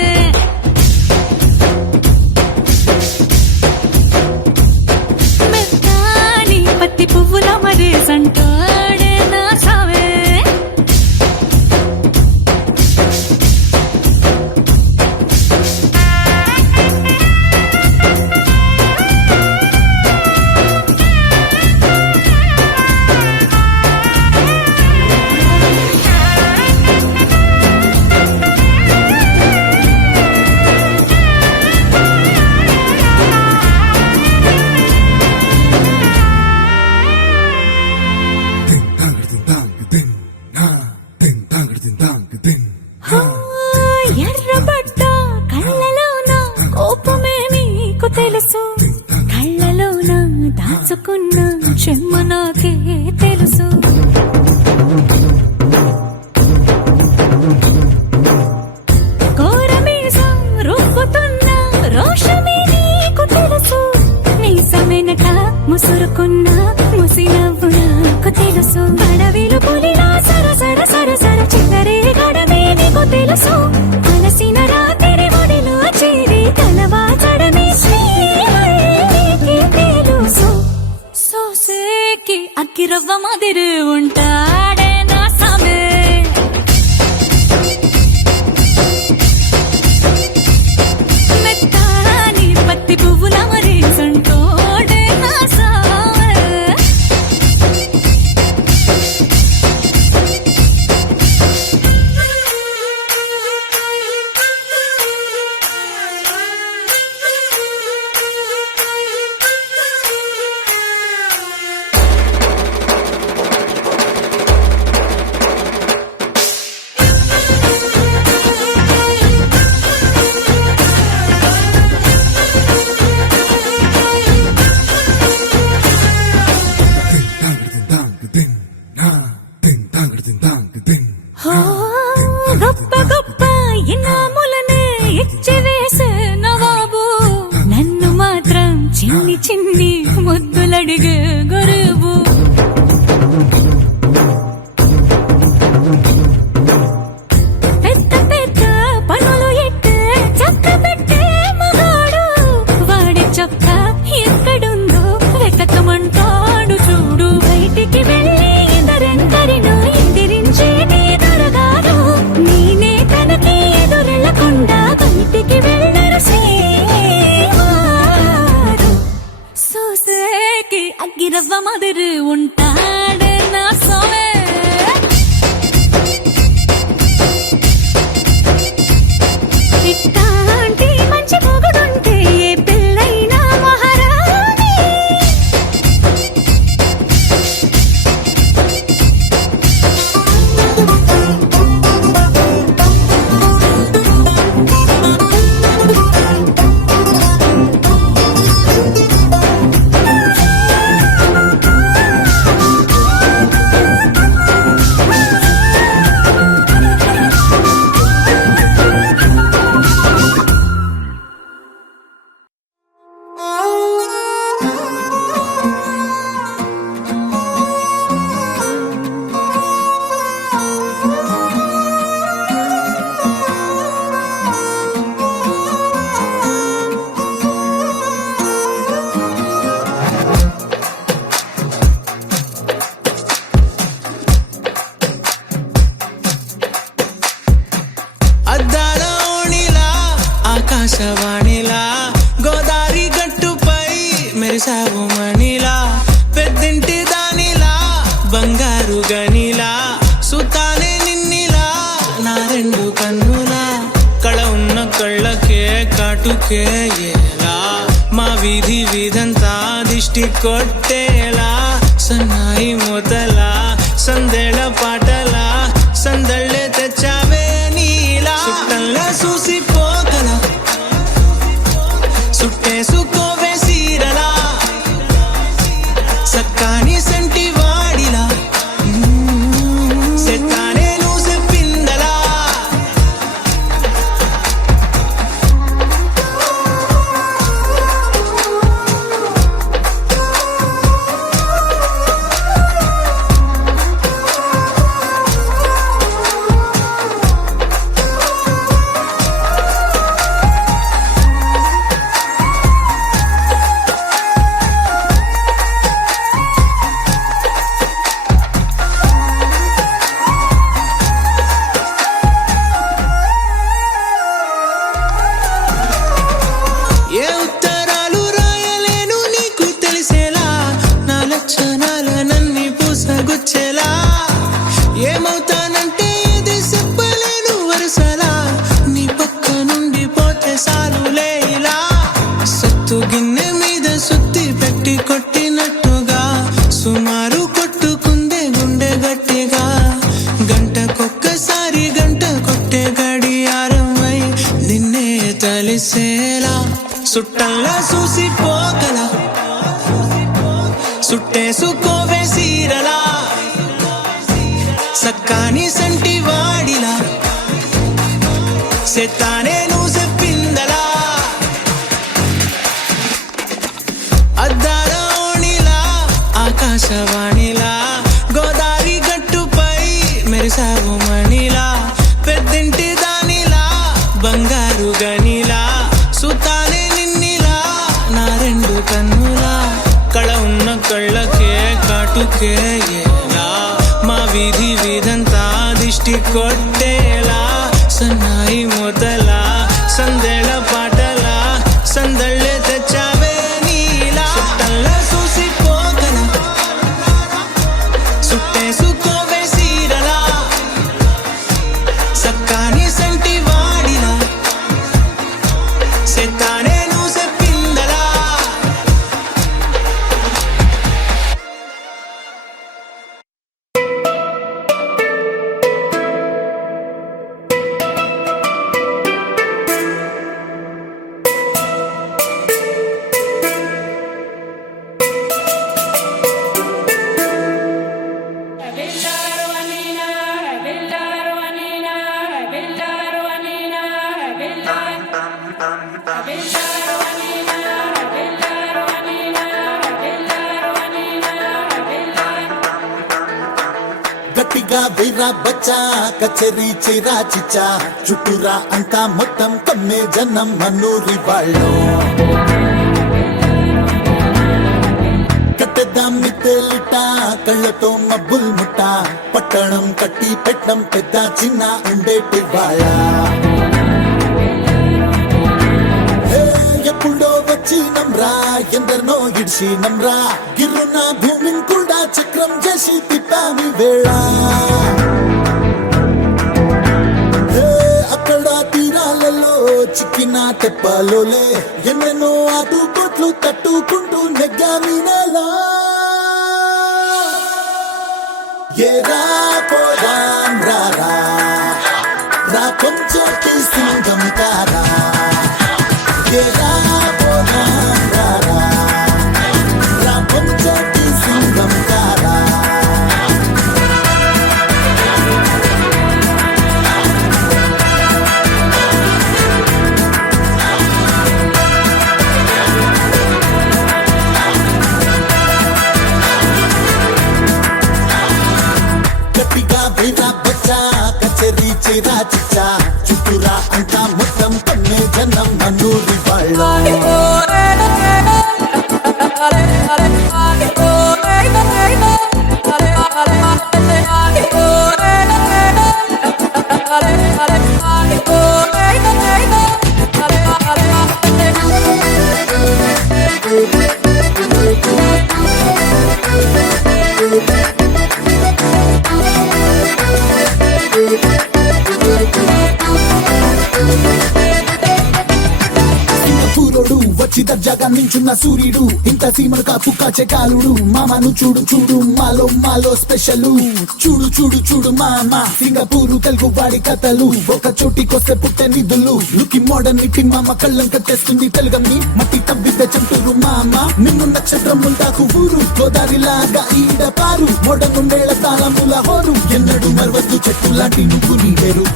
మెత్తాని పత్తి పువ్వుల మరేసంటాడే నా సవే నీకు తెలుసు కళ్ళలోన దాచుకున్న చెమ్మ నాకే తెలుసు కోరమీసం రూపుతున్న రోషమే నీకు తెలుసు మీసమెనట ముసురుకున్న ముసినవ్వు నాకు తెలుసు అడవిలు పులిలా సరసర సరసర చివరే గడమే నీకు తెలుసు అలసిన రాత్రి ఒడిలో చేరి కలవాచడమే శ్రీహరికి తెలుసు సోసేకి అక్కిరవ్వ మాదిరి ఉంటాడే నా సామే మెత్తాని పత్తి పువ్వుల మరి సంటోడే నా సామే గొప్ప గొప్ప ఇనాములనే ఇచ్చివేసే నవాబు నన్ను మాత్రం చిన్ని చిన్ని ముద్దులడిగే గురువు పెద్ద పెద్ద పనులు ఎట్టే చక్క పెట్టే మగాడు వాడి చొక్క ఎక్కడుందో వెతకమంటాడు చూడు బయటికి వెళ్ళి ఇద్దరెందరినో ఎదిరించేది దొరగారు నేనే తనకి ఎదురెళ్ళకుండా బయటికి వెళ్ళరు శ్రీవారు సోసేకి అగ్గిరవ్వ మాదిరి ఉంటాడే నా సోమే ఇట్టాంటి మంచి మొగుడుంటే ఏ పిల్లైనా మహారాణి అద్దాల ఓణిలా ఆకాశవాణిలా గోదారి గట్టుపై మెరిసావు మణిలా పెద్దింటి దానిలా బంగారు గనిలా సుతానే నిన్నిలా నా రెండు కన్నులా కళ ఉన్న కళ్ళకే కాటుకే ఎలా మా వీధి వీధంతా దిష్టి కొట్టేలా సన్నాయి మొదలా సందేళ పాటలా సందళ్ళే తెచ్చావే నీలా సుట్టంలా చూసిపోగల సుట్టేసుకోవే సీరలా సక్కాని సంటి వాడిలా సెత్తానే నువ్వు చెప్పిందలా ఏ ఉత్తరాలు రాయలేను నీకు తెలిసేలా నా లక్షణాలనన్నీ పూసగుచ్చేలా ఏమవుతానంటే ఇది చెప్పలేను వరుసలా నీ పక్క నుండి పోతే సాలులే ఇలా సత్తు గిన్నె మీద సుత్తి పెట్టి కొట్టినట్టుగా సుమారు కొట్టుకుందే గుండె గట్టిగా గంటకొక్కసారి గంట కొట్టే గడియారమై నిన్నే తలిసేలా సుట్టల్లా చూసిపోగల సుట్టేసుకోవే సీరలా సక్కాని సంటి వాడిలా సెత్తానే నువ్వు చెప్పిందలా అద్దాల ఓణిలా ఆకాశవాణిలా గోదావరి గట్టుపై మెరిసావు మణిలా పెద్దింటి దానిలా బంగారు గనిలా సుతానే నిన్నిలా నా రెండు కన్నులా కళ ఉన్న కళ్ళకే కాటుకే ఏలా మా వీధి వీధంతా దిష్టి కొట్టేలా సన్నాయి మొదలా సందేళ పాటలా సందళ్ళే తెచ్చావే నీలా సుట్టల్లా చూసిపోగల సుట్టేసుకోవే సీరలా సక్కాని సంటి వాడిలా సెత్తానే నువ్వు చెప్పిందలా గట్టిగా వీరా బచ్చా కచేరీ చీరా చిచ్చా చుట్టూరా అంతా మొత్తం కమ్మే జనం మనూరి వాళ్ళు కట్టెద్దాం మిత్తెలిట కళ్ళతో మబ్బుల్ ముట్ట పట్టణం కట్టి పెట్టడం పెద్ద చిన్న ఉండేటి వాళ్ళ ఎప్పుడో వచ్చి నమ్రా ఎందరినో ఇడిచి నమ్రా గిర్రున భూమిని కూడా చక్రం చేసి తిప్పామి వేళ అక్కడ తీరాలలో చిక్కిన తెప్పలోలే ఎన్నెన్నో ఆటుపోట్లు తట్టుకుంటూ నెగ్గామి నెలా ఏరా పోదాం రారా రా కొంచెటి సింగం కారా ఏరా పోదాం రారా రా కొంచెటి సింగం కారా గట్టిగా వీరా బచ్చా కచేరీ చీరా చిచ్చా చుట్టూరా అంతా మొత్తం కన్నే జనం మనూరి వాళ్ళ పూరోడు వచ్చి దర్జాగా నించున్న సూర్యుడు ఇంత సీమను కాపు కాచే కాలుడు మామను చూడు చూడు మాలో మాలో స్పెషల్ చూడు చూడు చూడు మామ సింగపూరు తెలుగు వాడి కథలు ఒక చోటికొస్తే పుట్టే నిధులు లుకి మోడర్న్ ఇట్టి మామ కళ్ళం కట్టేస్తుంది తెలుగమ్మి మట్టి తవ్వితే చంటూరు మామ నిన్ను నక్షత్రం ఉంటాకు ఊరు గోదావరి లాగా ఈడ పారు మోడర్న్ ఉండేళ్ల తాళముల హోరు ఎన్నడు మరవద్దు చెట్టు లాంటి నువ్వు నీ పేరు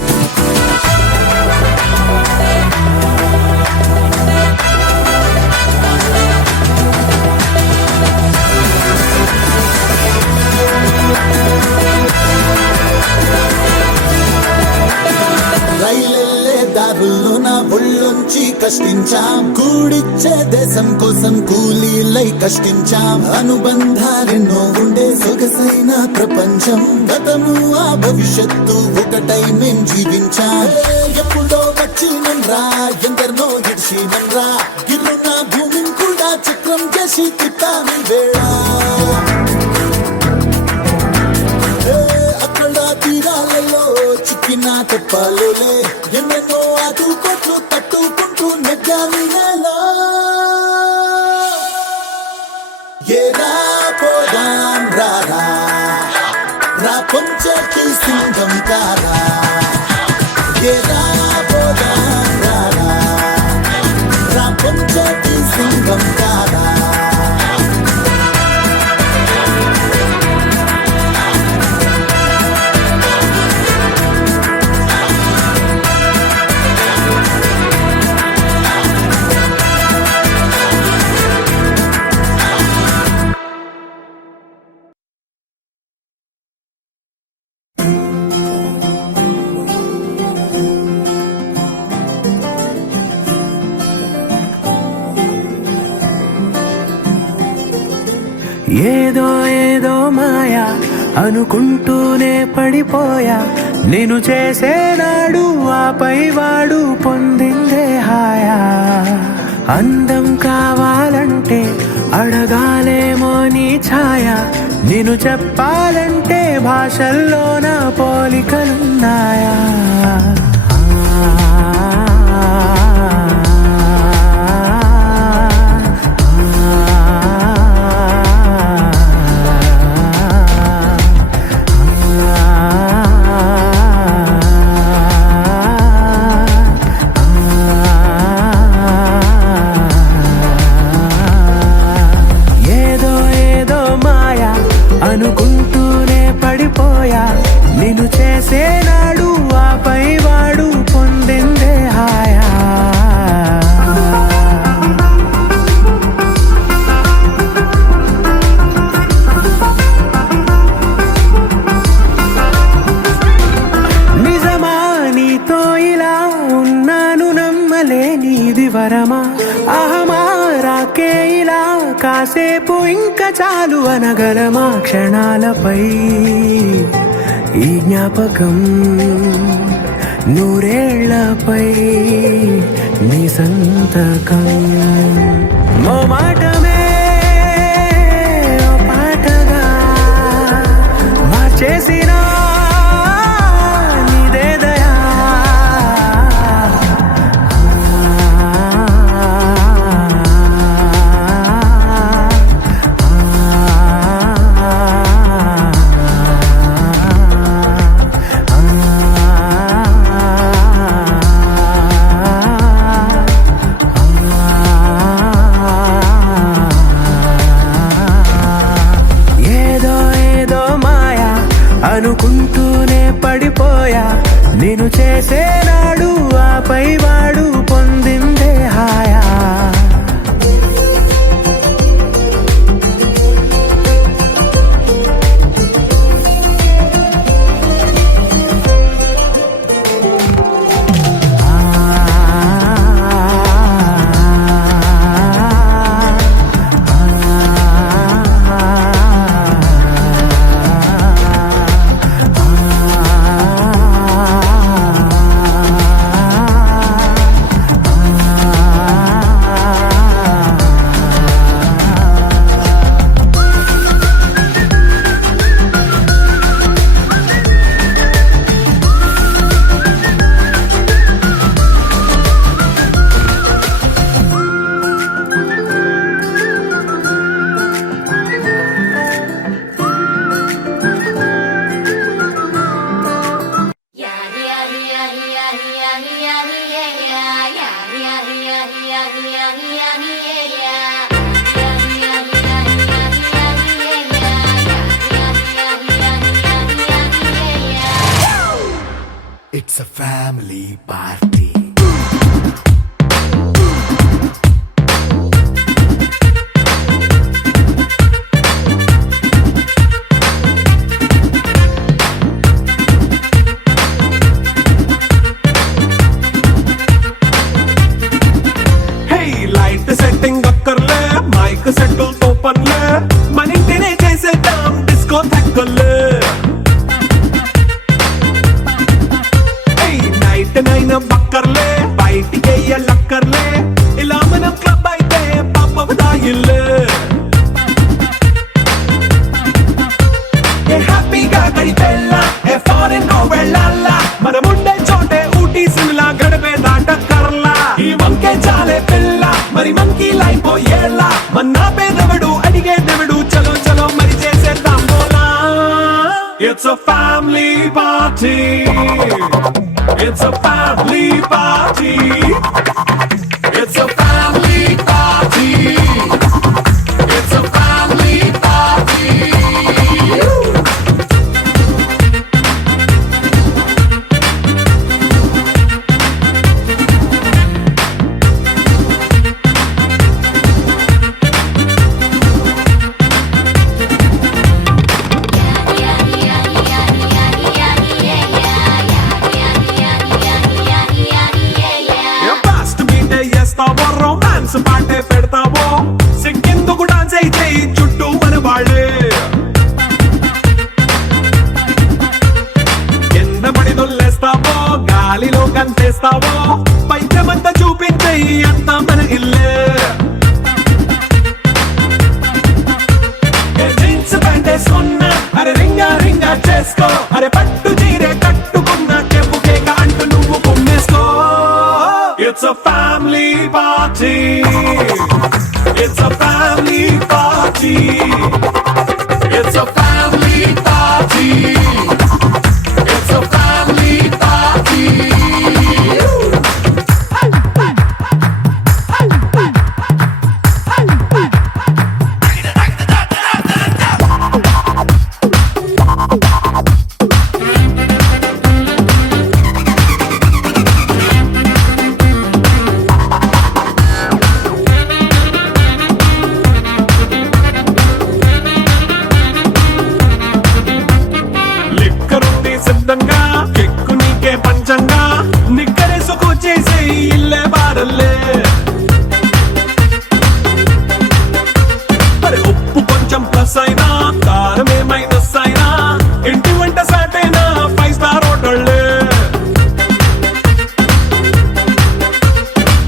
రైలెల్లే దారుల్లో నా ఒళ్ళొంచి కష్టించాం కూడిచ్చే దేశం కోసం కూలీలై కష్టించాం అనుబంధాలెన్నో ఉండే సొగసైన ప్రపంచం గతము ఆ భవిష్యత్తు ఒకటై మేం జీవించాం ఎప్పుడో వచ్చినంరా ఎందరినో ఇడిచినంరా గిర్రున భూమిని కూడా చక్రం చేసి తిప్పామి వేళ అక్కడ తీరాలలో చిక్కిన తెప్పలులే ఎన్నెన్నో ఆటుపోట్లు తట్టుకుంటూ నెగ్గామి నెలా ఏరా పోదాం రారా రా కొంచెటి సింగం కారా ఏరా పోదాం రారా రా కొంచెటి సింగం కాదా ఏదో ఏదో మాయా అనుకుంటూనే పడిపోయా నేను చేసేనాడు ఆపై వాడు పొందిందే హాయా అందం కావాలంటే అడగాలేమో నీ ఛాయ నేను చెప్పాలంటే భాషల్లో నా పోలికలున్నాయా అనుకుంటూనే పడిపోయా నేను చేసేనాడు ఆపై వాడు పొందిందే హాయా నిజమా నీతో ఇలా ఉన్నాను నమ్మలేనిది వరమా అహమా రాకే ఇలా కాసేపు ఇంకా చాలు అనగలమా క్షణాలపై ఈ జ్ఞాపకం నూరేళ్లపై నీ సంతకం ఓ మాటమే ఓ పాటగా మార్చేసిన నీదే దయా అనుకుంటూనే పడిపోయా నేను చేసేనాడు ఆపై వాడు పొందిందే హాయా It's a family party. Light setting అక్కర్లే మైక్ సెట్టుల్ తో పనిలే మన ఇంటినే చేసేద్దాం డిస్కో థెక్కలే నైట్ నైన్ బక్కర్లే బయటికి లక్కర్లే ఇలా మనం క్లబ్ అయితే పాపదాయిల్లే హ్యాపీగా గడిపెళ్ళా ఏ ఫారెన్ నో వెళ్ళాలా మనముండే చోటే ఊటీ సిమ్లా గడిపే దాటక్కర్లా ఈ వంకే చాలే పిల్ల మరి మంకీ లైపోయేలా మన్నా పేదవడు అడిగేదెవడు చలో చలో మరి చేసేద్దాం బోలా It's a family party It's a family party It's a family చేస్తావో రొమాన్స్ పాటే పెడతావో సిగ్గెందుకు డాన్స్ అయి చేయి చుట్టూ మన వాళ్ళే ఎన్నబడి దొల్లేస్తావో గాలిలో కంటేస్తావో పైద్యమంతా చూపించేయి అంతా మన ఇల్లే జీన్స్ ప్యాంట్ వేసుకున్నా అరే రింగా రింగా చేసుకో అరే పట్టు చీరే కట్టుకున్నా చెప్పు కేక అంటూ నువ్వు కుమ్మేసుకో It's a family party. It's a family party. It's a family party. It's a family party. లిక్కరుంది సిద్ధంగా కెక్కు నీకే పంచంగా నిక్కరేసుకు చేసే ఇల్లే బారల్లే మరి ఉప్పు కొంచెం ప్లస్ అయినా కారమే మైనస్ అయినా ఇంటి వంట సాటైనా 5 స్టార్ హోటళ్ళే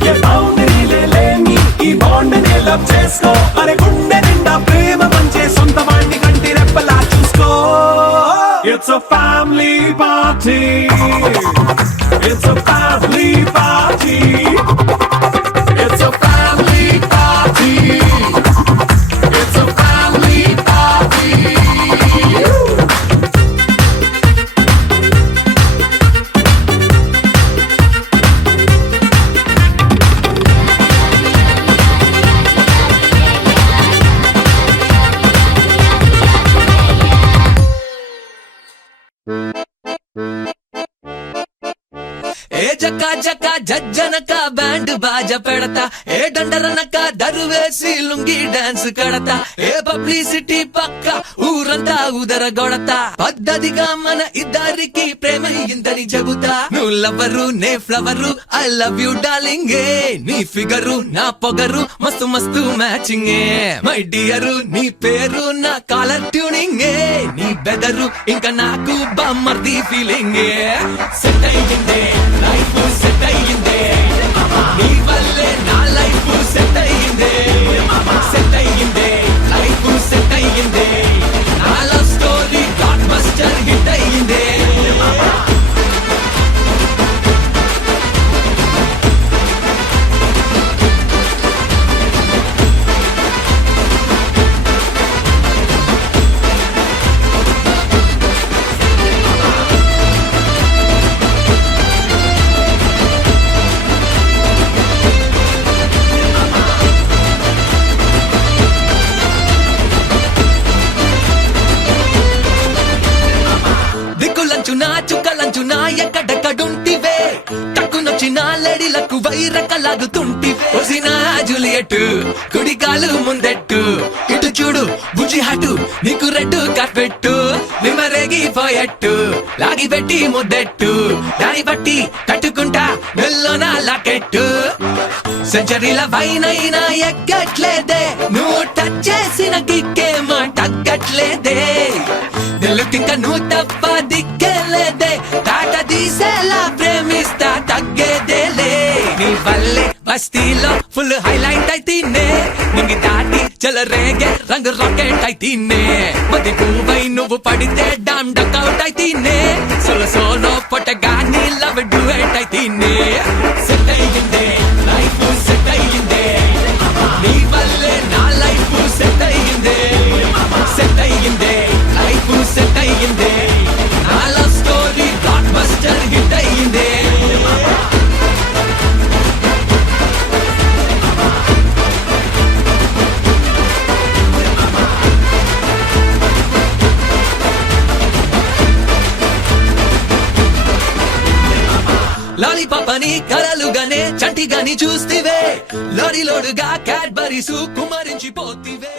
ఏ బౌండరీలే లేని ఈ బాండ్ని లవ్ చేసుకో అరే గుండె నిండా ప్రేమ పంచే సొంత వాణ్ణి కంటి రెప్పలా చూసుకో It's a family party. It's a family party. It's a family party. It's a family party. ఏ జక్క జక్క జజ్జనక బ్యాండ్ బాజ పెడతా ఏ దండరనక దరువేసి లుంగి డాన్స్ కడతా ఏ పబ్లిసిటీ పక్క ఊరంతా ఉదర గొడతా పద్ధతిగా మన ఇద్దరికి ప్రేమ ఇందని చెబుతా నువ్వు లవ్వరు నే flower I love you darling నీ ఫిగరు నా పొగరు మస్తు మస్తు మ్యాచింగ్ మై డియరు నీ పేరు నా కాలర్ ట్యూనింగ్ నీ బెదరు ఇంకా నాకు బమ్మర్ది ఫీలింగ్ సెట్ అయ్యిందే లైఫ్ సెట్ అయ్యిందే నీ వల్లే నా లైఫ్ సెట్ అయ్యిందే సెట్ అయ్యిందే లైఫ్ సెట్ అయ్యిందే నా love story blockbuster hit అయ్యిందే దిక్కులంచునా చుక్కలంచునా ఎక్కడెక్కడుంటివే టక్కునొచ్చిన లేడీలకు వైరకలాగుతుంటివే ఒసినా జూలియట్ కుడికాలు ముందెట్టు ఇటు చూడు బుజి హటు నీకు రెడ్డు కార్పెట్టు నిమ్మరేగిపోయట్టు లాగి పెట్టి ముద్దెట్టు దాని బట్టి కట్టుకుంటా మెల్లోన లాకెట్టు సెంచరీల వైనైనా ఎక్కట్లేదే నువ్వు టచ్ చేసిన కిక్కేమో తగ్గట్లేదే దిల్లుకింక నువ్వు తప్ప దిక్కేలేదే తాట తీసేలా ప్రేమిస్తా తగ్గేదేలే నీ వల్లే బస్తీలో ఫుల్ హైలైట్ అయితేనే నింగి దాటి చెలరేగే రంగు రాకెట్ అయితేనే మది పువ్వై నువ్వు పడితే డామ్ డకౌట్ అయితేనే సోలో సోలో పొట్టగాని లవ్ డ్యూయట్ అయితేనే సెట్ అయ్యిందే లైఫ్ సెట్ అయ్యిందే నీ వల్లే నా లైఫ్ సెట్ అయ్యిందే సెట్ అయ్యిందే లైఫ్ సెట్ అయ్యిందే నా love story blockbuster hit అయ్యిందే లాలీపాపని కలలుగానే చంటిగాని చూస్తివే లోడిలోడుగా క్యాడ్బరీసు కుమరించిపోతివే